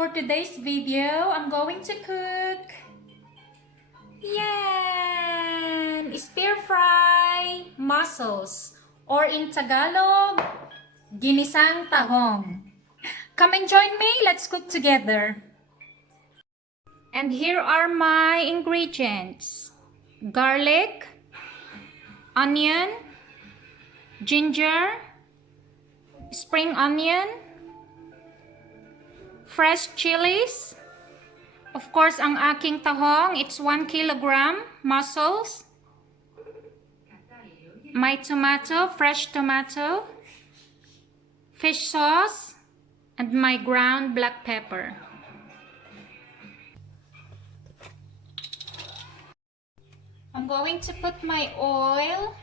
For today's video, I'm going to cook stir-fry mussels, or in Tagalog, ginisang tahong. Come and join me, let's cook together. And here are my ingredients: garlic, onion, ginger, spring onion, fresh chilies, of course ang aking tahong, it's 1 kilogram, mussels, my tomato, fresh tomato, fish sauce, and my ground black pepper. I'm going to put my oil.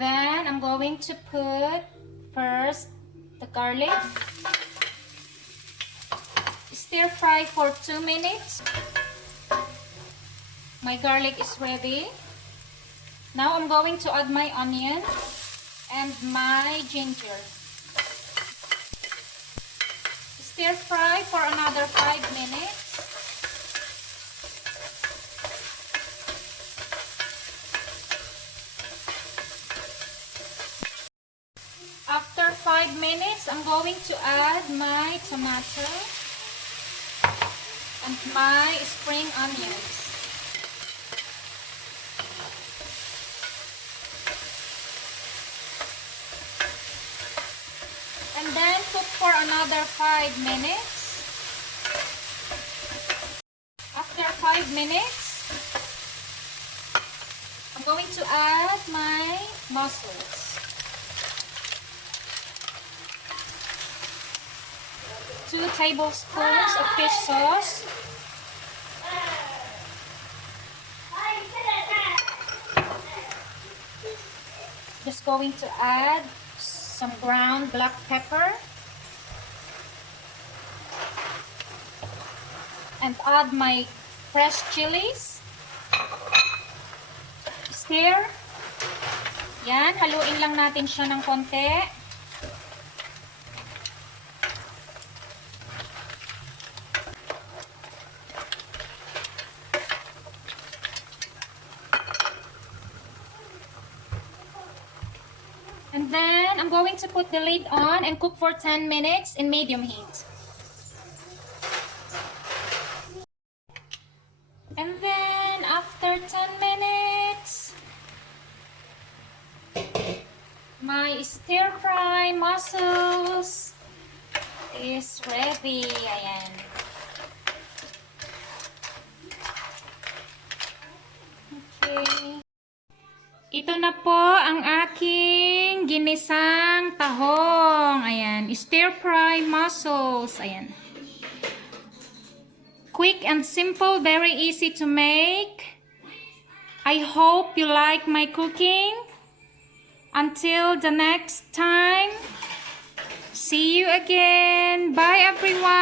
Then I'm going to put first the garlic. Stir fry for 2 minutes. My garlic is ready. Now I'm going to add my onion and my ginger. Stir fry for another 5 minutes. After 5 minutes, I'm going to add my tomato and my spring onions. And then cook for another 5 minutes. After 5 minutes, I'm going to add my mussels. 2 tablespoons of fish sauce. Just going to add some ground black pepper and add my fresh chilies. Stir. Yan, haluin lang natin siya ng konti. And then, I'm going to put the lid on and cook for 10 minutes in medium heat. And then, after 10 minutes, my stir-fry mussels is ready. Ayan. Okay. Ito na po ang aking ginisang tahong. Ayan, stir-fry mussels. Ayan. Quick and simple, very easy to make. I hope you like my cooking. Until the next time, see you again. Bye everyone.